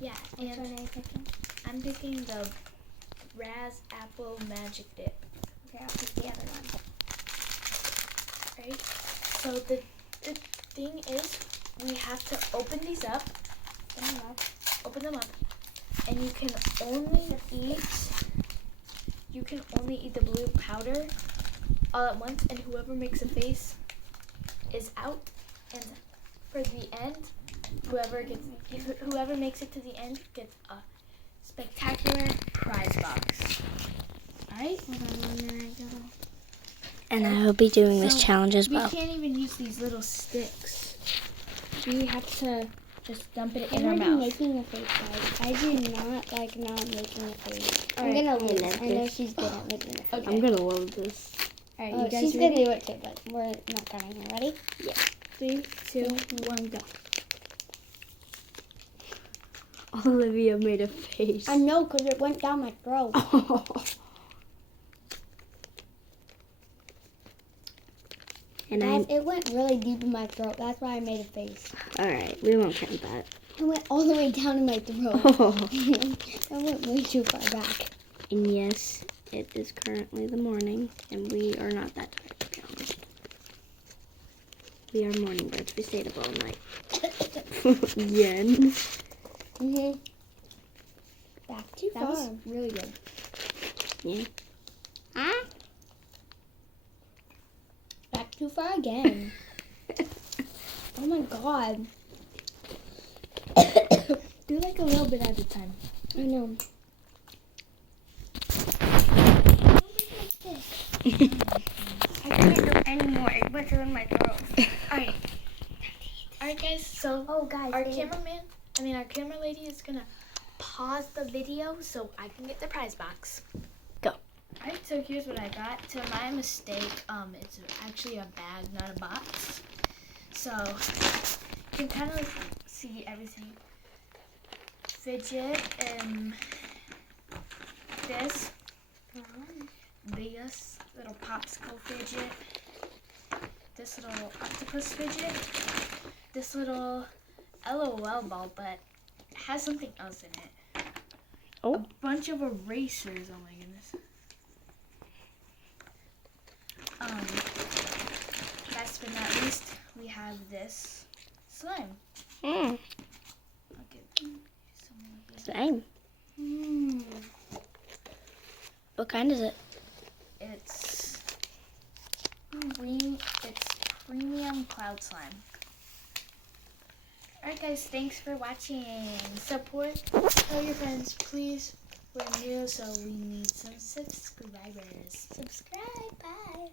Yeah, Which and one are you picking? I'm picking the Raz Apple Magic Dip. Okay, I'll pick the other one. Right? So the thing is, we have to open these up. Open them up. And you can only eat the blue powder all at once, and whoever makes a face is out. And for the end, whoever makes it to the end gets a spectacular prize box. Alright? Hold on 1 minute, go. And I will be doing this challenge as well. We can't even use these little sticks. We have to just dump it in I'm our already mouth. making a face, guys. I do not like not making a face. I'm Alright, gonna I lose. love I know this. she's good at making a face. Okay. I'm gonna love this. Alright, Oh, you guys she's ready? gonna do it too, but we're not counting her. Ready? 3, 2, 1, go. Olivia made a face. I know, because it went down my throat. And Guys, it went really deep in my throat. That's why I made a face. alright, we won't count that. It went all the way down in my throat. Oh. I went way too far back. And yes, it is currently the morning, and we are not that tired, to be honest. We are morning birds. We stayed up all night. Yen. Back too That far. was really good. Yeah. Back too far again. Oh my god. Do like a little bit at a time. I know. I can't do anymore. It went in my throat. Alright. Alright guys, so Oh guys, our camera lady is gonna pause the video so I can get the prize box. Go. Alright, so here's what I got. To my mistake, it's actually a bag, not a box. So you can kind of see everything. Fidget and this little popsicle fidget, this little octopus fidget, this little LOL ball, but it has something else in it. Oh. A bunch of erasers. Oh my goodness. Last but not least, we have this slime. Mm. I'll give you some of this. Same. What kind is it? It's premium cloud slime. Alright guys, thanks for watching. Support, tell your friends, please. We're new, so we need some subscribers. Subscribe, bye.